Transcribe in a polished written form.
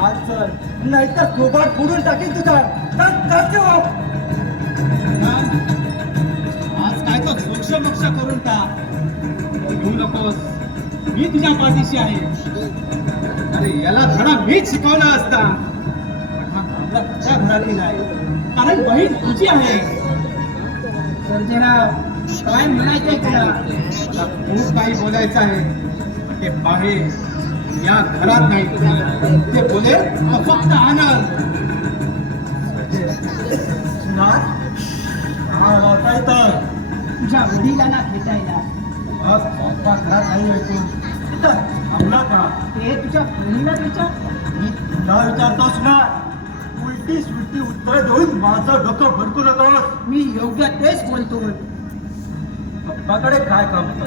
आज चल, नाहीतर थोबाड फोडून टाकेन तुझा. चल जवाब. आज काय तो मोक्ष करून टाक. येऊ नकोस, मी तुझ्या पाठीशी आहे. अरे याला धडा मीच शिकवला असता. आपला तुझ्या घरातील आहे, कारण बहीण तुझी आहे. सर्जेराव, काय म्हणायचंय तुला? मला खूप काही बोलायचं आहे. ते बाहेर या घरात नाही. ते बोले फक्त आनंद. तर तुझ्या वडिलांना भेटायला. आज स्वयंपाक घरात नाही ऐकून थांबला का? ते तुझ्या बहिणीला विचार. मी तुला विचारतोस ना, उलटी सुलटी उत्तर देऊन माझं डोकं भडकू नकोस. मी योग्य तेच बोलतोय. पप्पाकडे काय काम होतं?